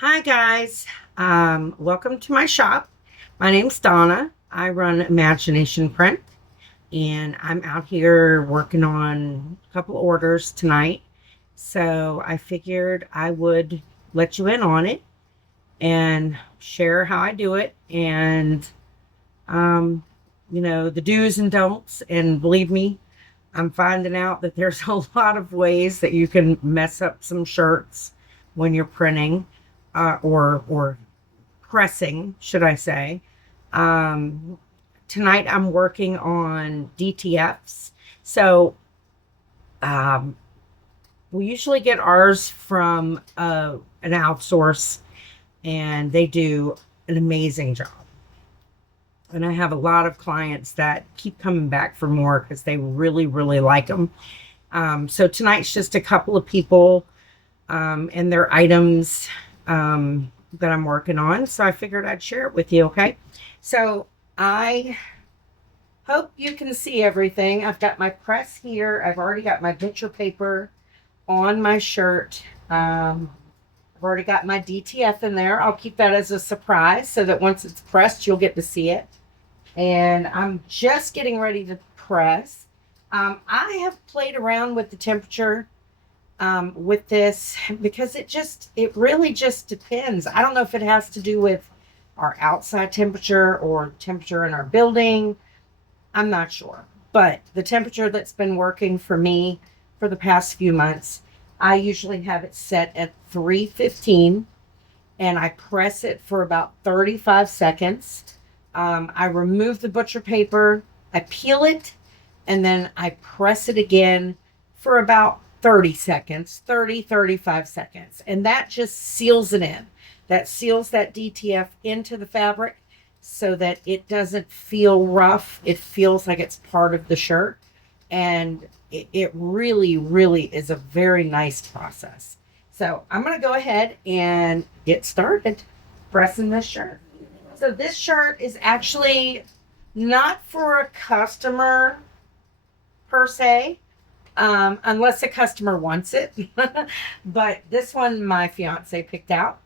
Hi guys, welcome to my shop. My name's Donna. I run Imagination Print, and I'm out here working on a couple orders tonight. So I figured I would let you in on it and share how I do it, and um, the do's and don'ts. And believe me, I'm finding out that there's a lot of ways that you can mess up some shirts when you're printing, or pressing, should I say. Um, Tonight I'm working on DTFs. So um, we usually get ours from an outsource, and they do an amazing job. And I have a lot of clients that keep coming back for more because they really, really like them. So tonight's just a couple of people and their items that I'm working on. So I figured I'd share it with you. Okay. So I hope you can see everything. I've got my press here. I've already got my picture paper on my shirt. I've already got my DTF in there. I'll keep that as a surprise so that once it's pressed, you'll get to see it. And I'm just getting ready to press. I have played around with the temperature with this because it really just depends. I don't know if it has to do with our outside temperature or temperature in our building. I'm not sure. But the temperature that's been working for me for the past few months, I usually have it set at 315, and I press it for about 35 seconds. I remove the butcher paper, I peel it, and then I press it again for about 30 seconds, 35 seconds. And that just seals it in. That seals that DTF into the fabric so that it doesn't feel rough. It feels like it's part of the shirt. And it really, really is a very nice process. So I'm going to go ahead and get started pressing this shirt. So this shirt is actually not for a customer per se, unless a customer wants it. But this one my fiance picked out,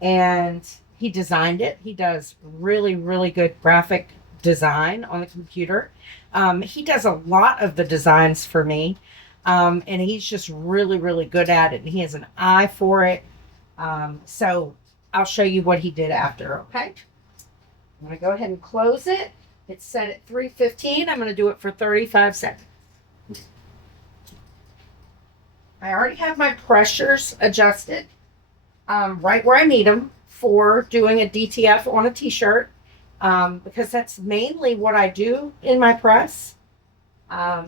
and he designed it. He does really, really good graphic design on the computer. He does a lot of the designs for me, and he's just really, really good at it. And he has an eye for it. So I'll show you what he did after, okay? I'm going to go ahead and close it. It's set at 315. I'm going to do it for 35 seconds. I already have my pressures adjusted right where I need them for doing a DTF on a t-shirt, because that's mainly what I do in my press. I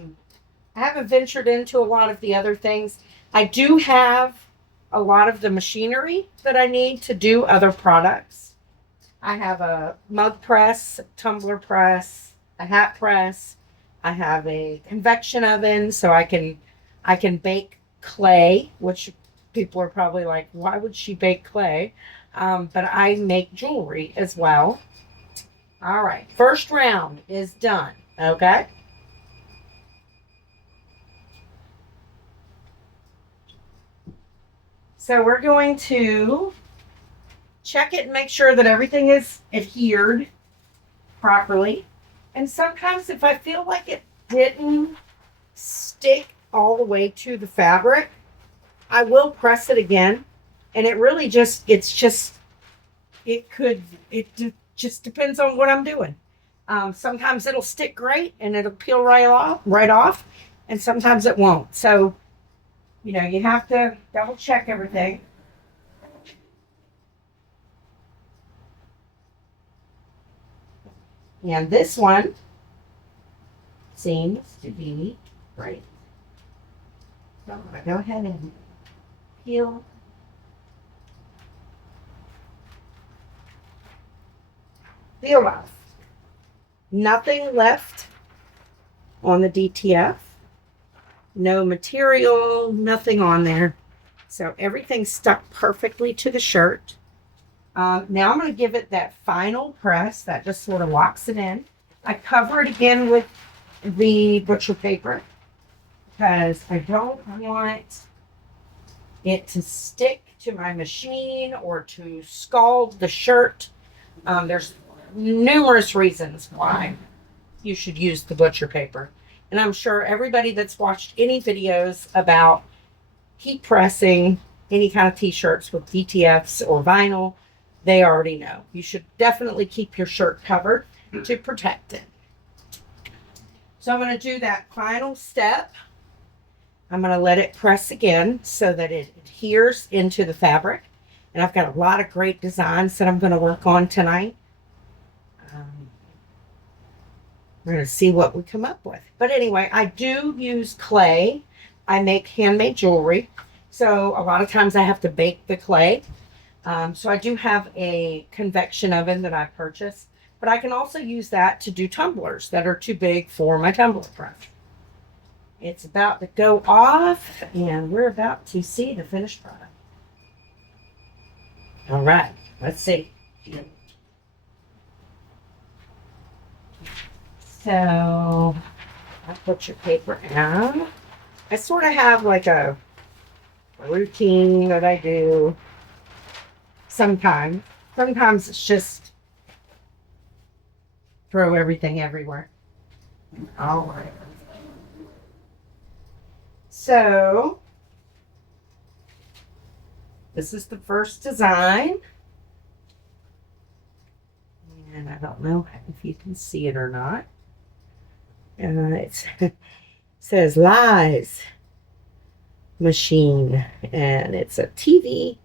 haven't ventured into a lot of the other things. I do have a lot of the machinery that I need to do other products. I have a mug press, tumbler press, a hat press. I have a convection oven so I can bake clay, which people are probably like, why would she bake clay? But I make jewelry as well. All right, first round is done. Okay. So we're going to check it and make sure that everything is adhered properly. And sometimes if I feel like it didn't stick all the way to the fabric, I will press it again. And it really just depends on what I'm doing. Sometimes it'll stick great and it'll peel right off, and sometimes it won't. So, you have to double check everything. And this one seems to be right. So I'm going to go ahead and peel. Peel off. Nothing left on the DTF. No material, nothing on there. So everything's stuck perfectly to the shirt. Now I'm going to give it that final press that just sort of locks it in. I cover it again with the butcher paper because I don't want it to stick to my machine or to scald the shirt. There's numerous reasons why you should use the butcher paper. And I'm sure everybody that's watched any videos about heat pressing any kind of t-shirts with DTFs or vinyl, they already know. You should definitely keep your shirt covered to protect it. So I'm going to do that final step. I'm going to let it press again so that it adheres into the fabric. And I've got a lot of great designs that I'm going to work on tonight. We're going to see what we come up with. But anyway, I do use clay. I make handmade jewelry. So a lot of times I have to bake the clay. So I do have a convection oven that I purchased. But I can also use that to do tumblers that are too big for my tumbler press. It's about to go off, and we're about to see the finished product. All right, let's see. So I put your paper out. I sort of have like a routine that I do sometimes. Sometimes it's just throw everything everywhere. All right. So this is the first design. And I don't know if you can see it or not. It says Lies Machine, and it's a TV.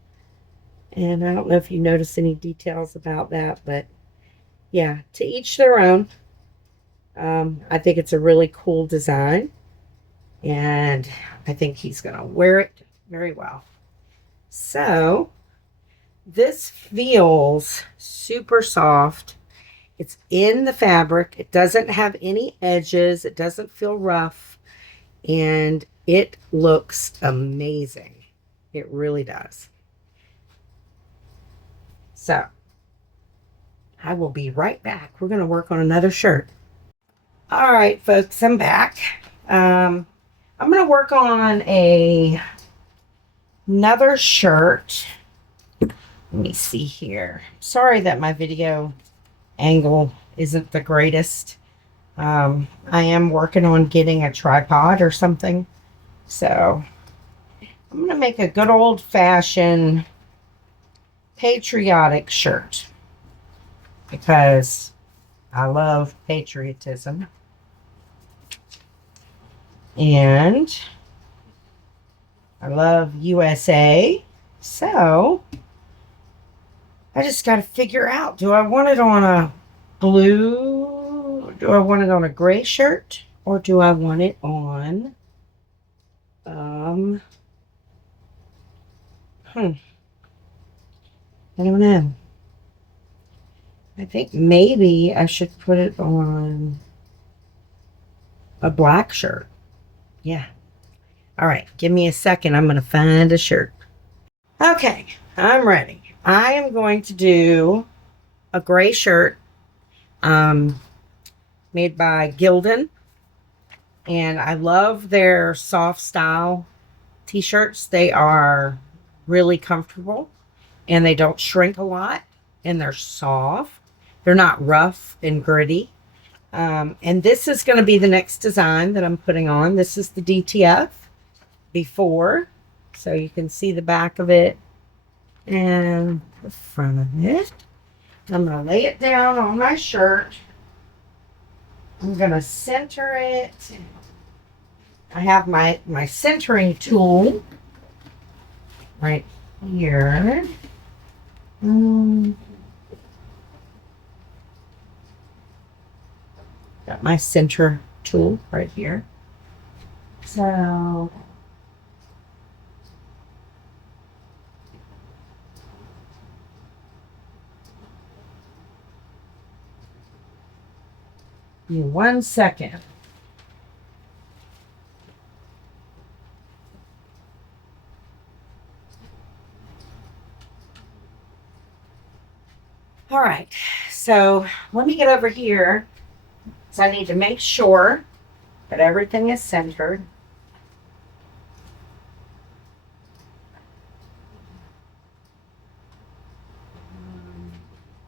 And I don't know if you notice any details about that, but yeah, to each their own. I think it's a really cool design, and I think he's going to wear it very well. So this feels super soft. It's in the fabric. It doesn't have any edges. It doesn't feel rough, and it looks amazing. It really does. So I will be right back. We're going to work on another shirt. All right, folks, I'm back. I'm going to work on another shirt. Let me see here. Sorry that my video angle isn't the greatest. I am working on getting a tripod or something. So I'm going to make a good old-fashioned patriotic shirt because I love patriotism. And I love USA. So I just got to figure out, do I want it on a blue? Do I want it on a gray shirt? Or do I want it on, I don't know. I think maybe I should put it on a black shirt. Yeah. All right. Give me a second. I'm going to find a shirt. Okay. I'm ready. I am going to do a gray shirt made by Gildan. And I love their soft style t-shirts. They are really comfortable and they don't shrink a lot and they're soft. They're not rough and gritty. And this is going to be the next design that I'm putting on. This is the DTF before. So you can see the back of it and the front of it. I'm going to lay it down on my shirt. I'm going to center it. I have my centering tool right here. Got my center tool right here. So give me 1 second. All right, so let me get over here. So I need to make sure that everything is centered.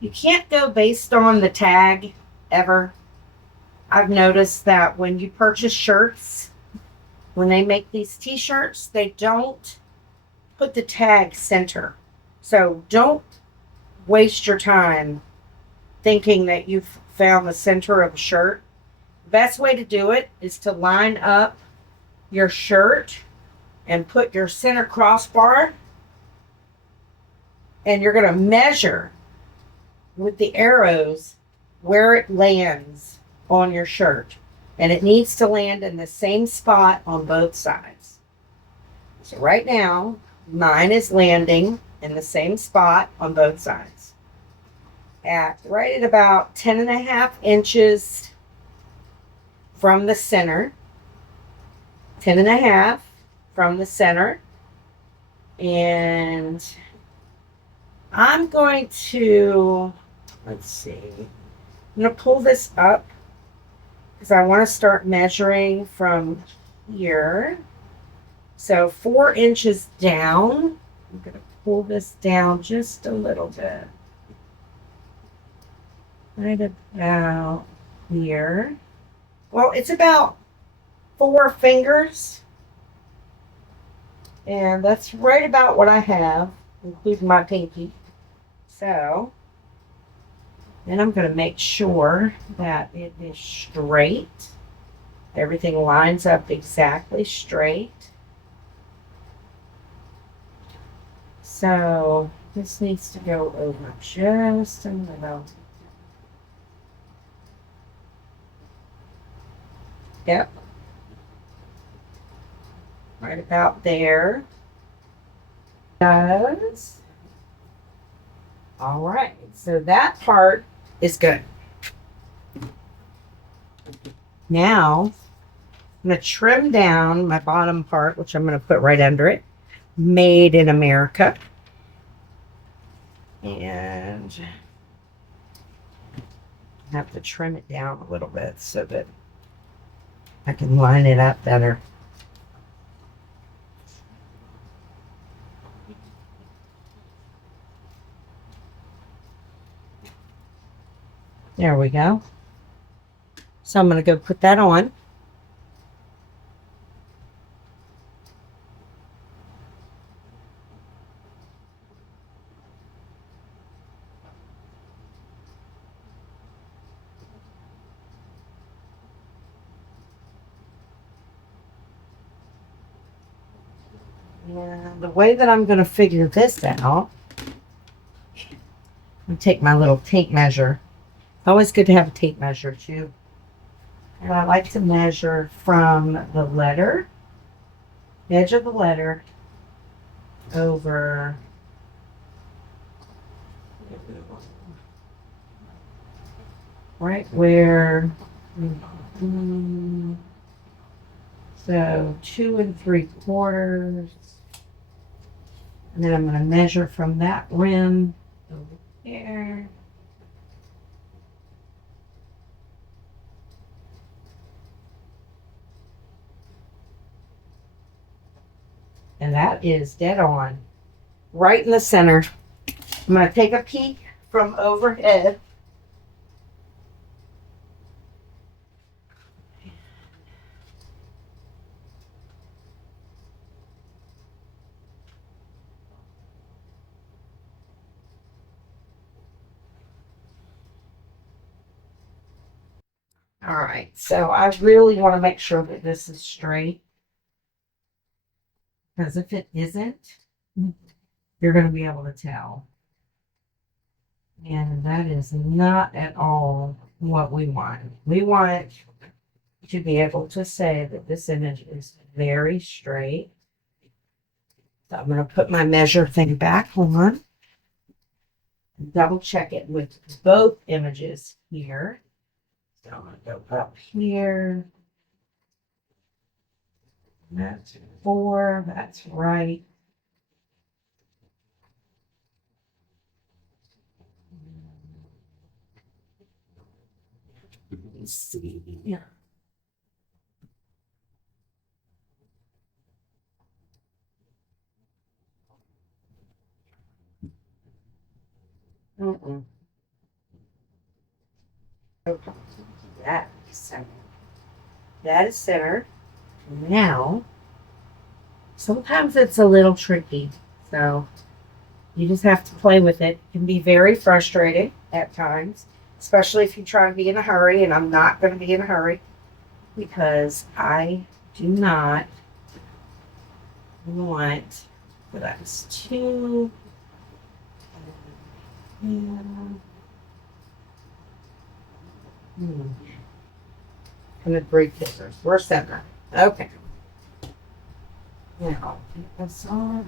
You can't go based on the tag ever. I've noticed that when you purchase shirts, when they make these t-shirts, they don't put the tag center. So don't waste your time thinking that you've found the center of a shirt. The best way to do it is to line up your shirt and put your center crossbar, and you're going to measure with the arrows where it lands on your shirt. And it needs to land in the same spot on both sides. So right now, mine is landing in the same spot on both sides. Right at about 10.5 inches from the center. 10.5 from the center. And I'm going to, let's see, I'm going to pull this up because I want to start measuring from here. So 4 inches down. I'm going to pull this down just a little bit. Right about here. Well, it's about 4 fingers. And that's right about what I have, including my pinky. So, then I'm going to make sure that it is straight. Everything lines up exactly straight. So, this needs to go over just a little. Yep. Right about there. Does. All right. So that part is good. Now, I'm going to trim down my bottom part, which I'm going to put right under it. Made in America. And I have to trim it down a little bit so that I can line it up better. There we go. So I'm going to go put that on. And the way that I'm going to figure this out, I'm take my little tape measure. Always good to have a tape measure too. And I like to measure from the letter, edge of the letter, over right where, so 2 3/4. And then I'm going to measure from that rim over there. And that is dead on. Right in the center. I'm going to take a peek from overhead. All right, so I really want to make sure that this is straight. Because if it isn't, you're going to be able to tell. And that is not at all what we want. We want to be able to say that this image is very straight. So I'm going to put my measure thing back on. Double check it with both images here. So I'm going to go up here. That's 4. That's right. Let's see. Yeah. Mm-mm. That is centered. That is centered. Now, sometimes it's a little tricky, so you just have to play with it. It can be very frustrating at times, especially if you try to be in a hurry, and I'm not going to be in a hurry because I do not want, well, that's two. I'm gonna break scissors. We're center. Okay. Now, get this on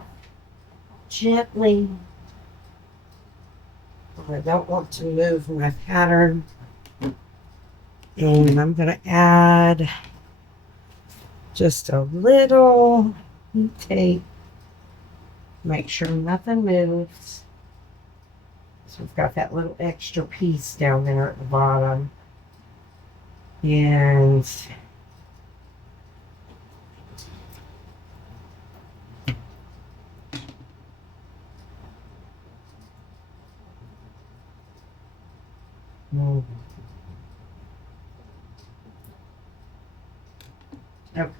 gently. I don't want to move my pattern. And I'm gonna add just a little tape. Make sure nothing moves. So we've got that little extra piece down there at the bottom. And okay.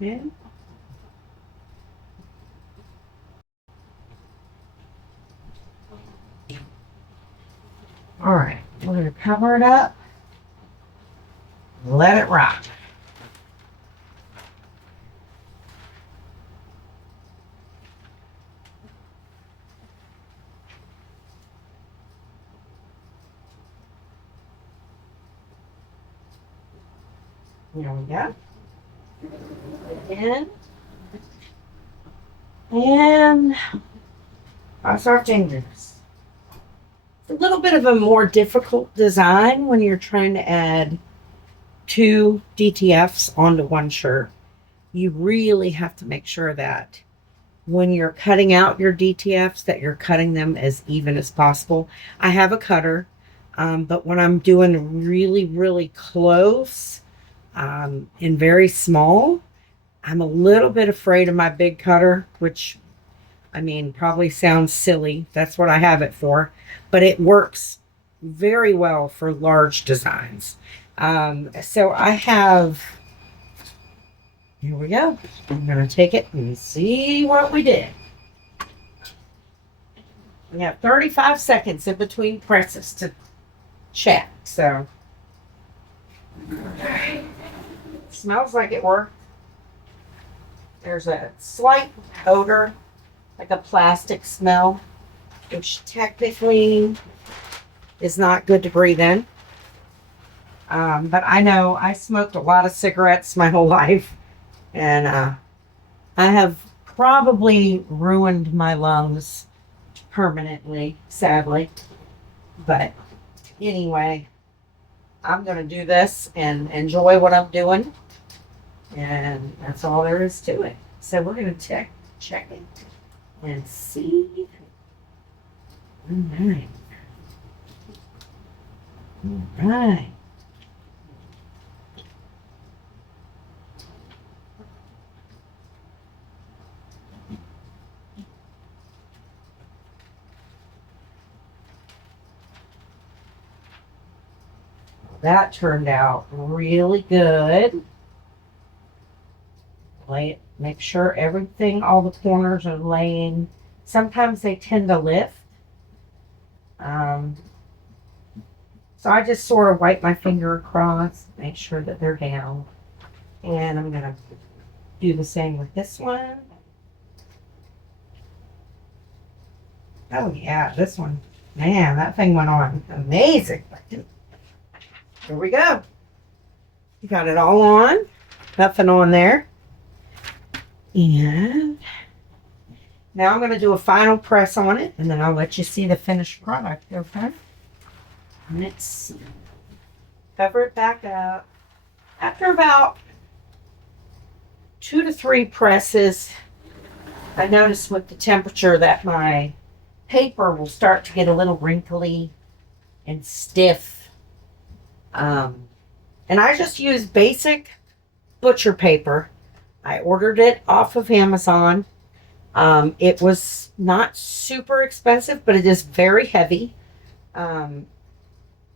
Yeah. All right, we're going to cover it up. Let it rock. There we go. And cross our fingers. It's a little bit of a more difficult design when you're trying to add two DTFs onto one shirt. You really have to make sure that when you're cutting out your DTFs that you're cutting them as even as possible. I have a cutter, but when I'm doing really, really close and very small, I'm a little bit afraid of my big cutter, which, I mean, probably sounds silly. That's what I have it for. But it works very well for large designs. So I have, here we go. I'm going to take it and see what we did. We have 35 seconds in between presses to chat. So, smells like it worked. There's a slight odor, like a plastic smell, which technically is not good to breathe in. But I know I smoked a lot of cigarettes my whole life, and I have probably ruined my lungs permanently, sadly. But anyway, I'm going to do this and enjoy what I'm doing. And that's all there is to it. So we're going to check it and see. All right. All right. That turned out really good. Make sure everything, all the corners are laying. Sometimes they tend to lift. So I just sort of wipe my finger across, make sure that they're down. And I'm going to do the same with this one. Oh yeah, this one. Man, that thing went on amazing. Here we go. You got it all on. Nothing on there. And now I'm going to do a final press on it, and then I'll let you see the finished product, okay? Let's cover it back up. After about 2 to 3 presses, I notice with the temperature that my paper will start to get a little wrinkly and stiff. And I just use basic butcher paper. I ordered it off of Amazon. It was not super expensive, but it is very heavy.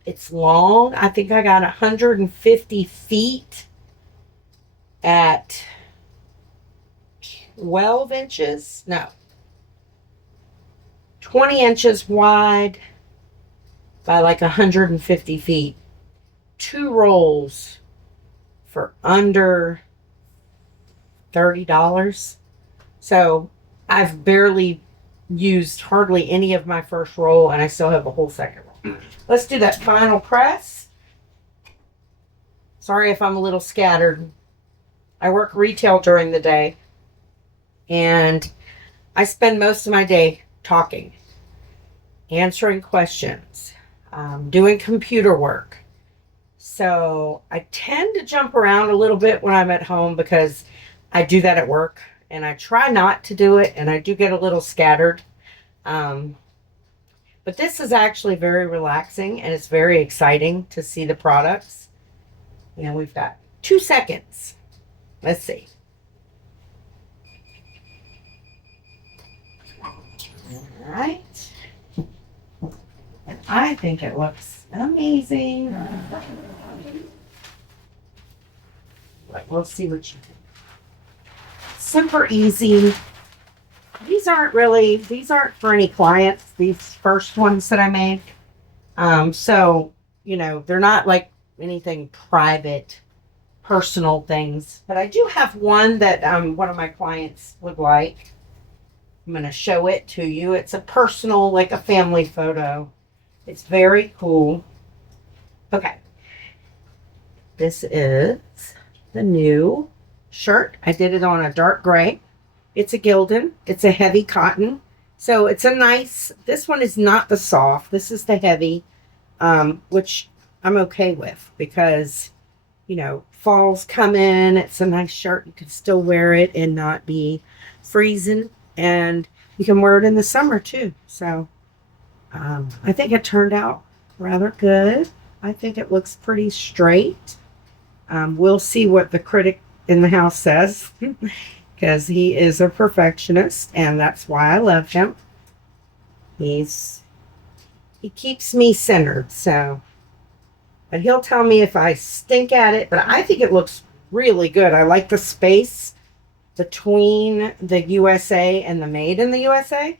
It's long. I think I got 150 feet at 12 inches. No, 20 inches wide by like 150 feet. 2 rolls for under $30. So I've barely used hardly any of my first roll, and I still have a whole second roll. Let's do that final press. Sorry if I'm a little scattered. I work retail during the day, and I spend most of my day talking, answering questions, doing computer work. So I tend to jump around a little bit when I'm at home because I do that at work, and I try not to do it, and I do get a little scattered. But this is actually very relaxing, and it's very exciting to see the products. And we've got 2 seconds. Let's see. All right. I think it looks amazing. But we'll see what you think. Super easy. These aren't for any clients, these first ones that I make. So, they're not like anything private, personal things. But I do have one that one of my clients would like. I'm going to show it to you. It's a personal, like a family photo. It's very cool. Okay. This is the new shirt. I did it on a dark gray. It's a Gildan. It's a heavy cotton. So it's a nice, this one is not the soft. This is the heavy, which I'm okay with because, fall's coming. It's a nice shirt. You can still wear it and not be freezing. And you can wear it in the summer too. So I think it turned out rather good. I think it looks pretty straight. We'll see what the critic in the house says because he is a perfectionist, and that's why I love him. He keeps me centered, but he'll tell me if I stink at it, but I think it looks really good. I like the space between the USA and the made in the USA.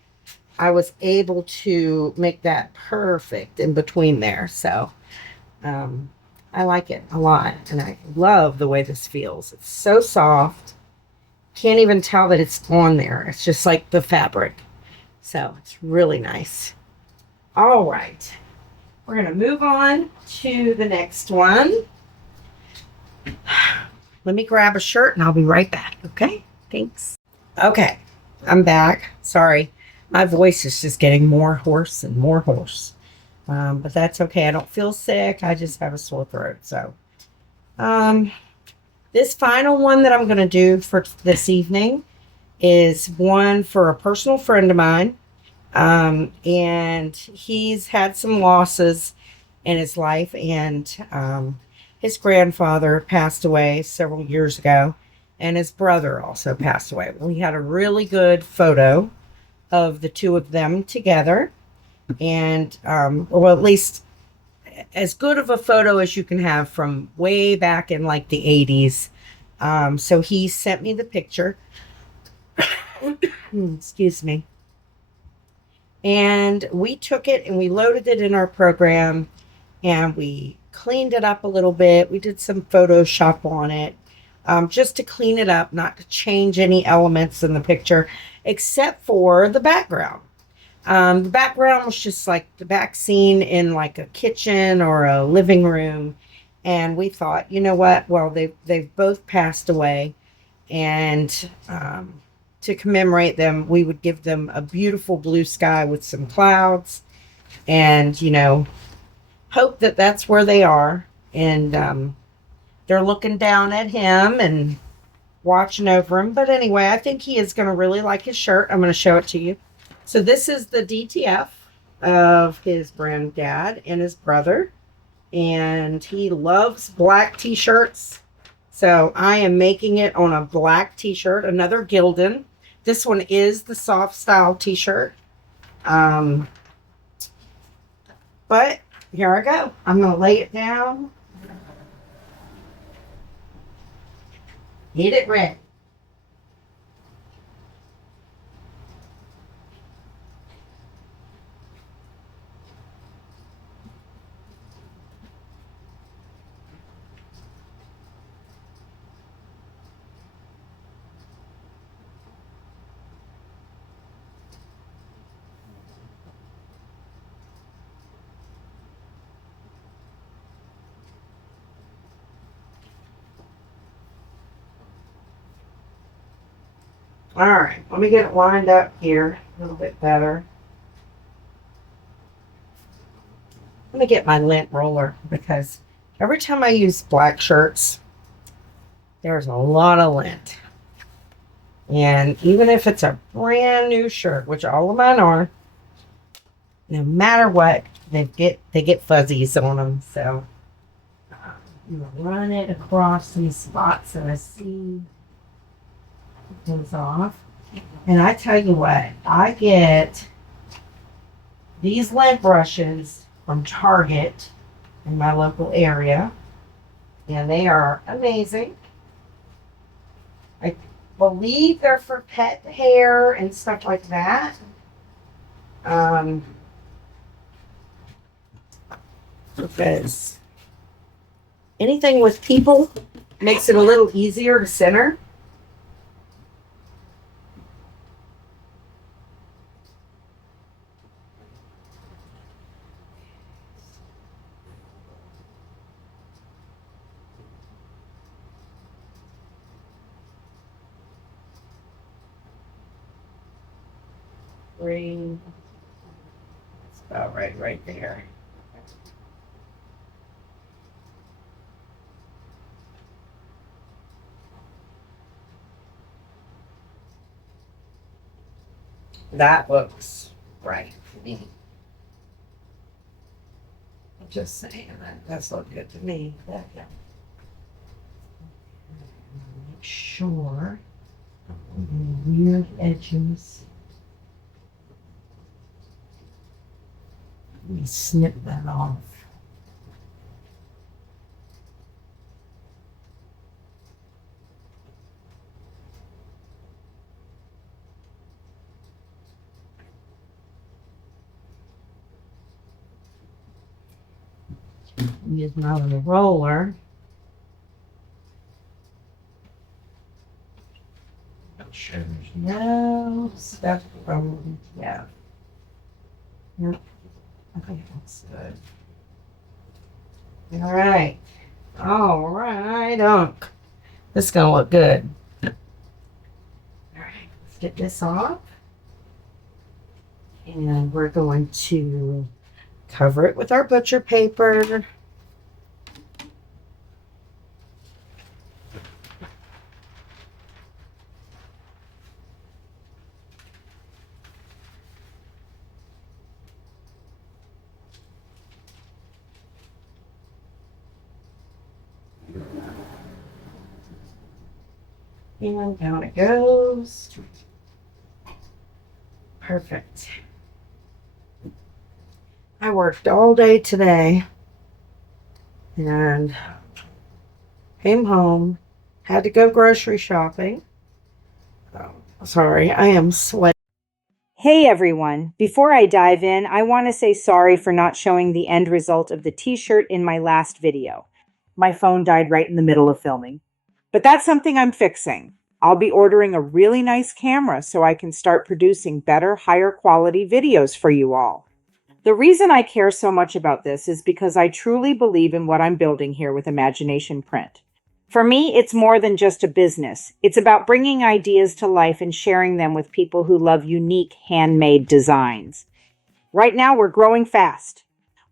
I was able to make that perfect in between there. So I like it a lot, and I love the way this feels. It's so soft. Can't even tell that it's on there. It's just like the fabric. So it's really nice. All right. We're going to move on to the next one. Let me grab a shirt and I'll be right back. Okay? Thanks. Okay. I'm back. Sorry. My voice is just getting more hoarse and more hoarse. But that's okay. I don't feel sick. I just have a sore throat. So, this final one that I'm going to do for this evening is one for a personal friend of mine. And he's had some losses in his life, and his grandfather passed away several years ago, and his brother also passed away. We had a really good photo of the two of them together, and well, at least as good of a photo as you can have from way back in like the 80s. So he sent me the picture. Excuse me. And we took it and we loaded it in our program, and we cleaned it up a little bit. We did some Photoshop on it, just to clean it up, not to change any elements in the picture, except for the background. The background was just like the back scene in like a kitchen or a living room. And we thought, you know what? Well, they've both passed away, and to commemorate them, we would give them a beautiful blue sky with some clouds, and hope that that's where they are. And they're looking down at him and watching over him. But anyway, I think he is going to really like his shirt. I'm going to show it to you. So this is the DTF of his granddad and his brother. And he loves black t-shirts. So I am making it on a black t-shirt, another Gildan. This one is the soft style t-shirt. But here I go. I'm going to lay it down. Get it ready. All right, let me get it lined up here a little bit better. Let me get my lint roller because every time I use black shirts, there's a lot of lint. And even if it's a brand new shirt, which all of mine are, no matter what, they get fuzzies on them. So I'm gonna run it across these spots that I see goes off. And I tell you what, I get these lint brushes from Target in my local area, and they are amazing. I believe they're for pet hair and stuff like that. Because anything with people makes it a little easier to center. That's about right there. That looks right to me. Just saying, that does look good to me. Make sure any weird edges. Let me snip that off. Use my little roller. No stuff from, yeah. Yep. Okay, that's good. All right. All right, Unc. This is going to look good. All right, let's get this off. And we're going to cover it with our butcher paper. And down it goes. Perfect. I worked all day today and came home, had to go grocery shopping. Oh, sorry, I am sweating. Hey everyone, before I dive in, I want to say sorry for not showing the end result of the t-shirt in my last video. My phone died right in the middle of filming. But that's something I'm fixing. I'll be ordering a really nice camera so I can start producing better, higher quality videos for you all. The reason I care so much about this is because I truly believe in what I'm building here with Imagination Print. For me, it's more than just a business. It's about bringing ideas to life and sharing them with people who love unique handmade designs. Right now, we're growing fast.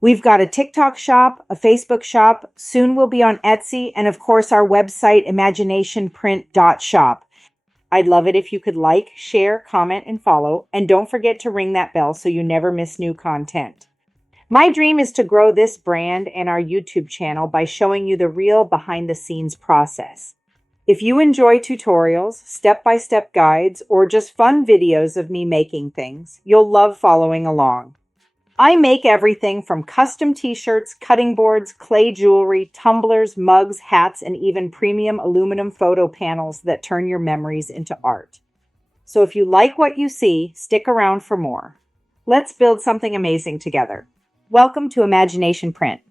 We've got a TikTok shop, a Facebook shop, soon we'll be on Etsy, and of course our website, imaginationprint.shop. I'd love it if you could like, share, comment, and follow, and don't forget to ring that bell so you never miss new content. My dream is to grow this brand and our YouTube channel by showing you the real behind the scenes process. If you enjoy tutorials, step-by-step guides, or just fun videos of me making things, you'll love following along. I make everything from custom t-shirts, cutting boards, clay jewelry, tumblers, mugs, hats, and even premium aluminum photo panels that turn your memories into art. So if you like what you see, stick around for more. Let's build something amazing together. Welcome to Imagination Print.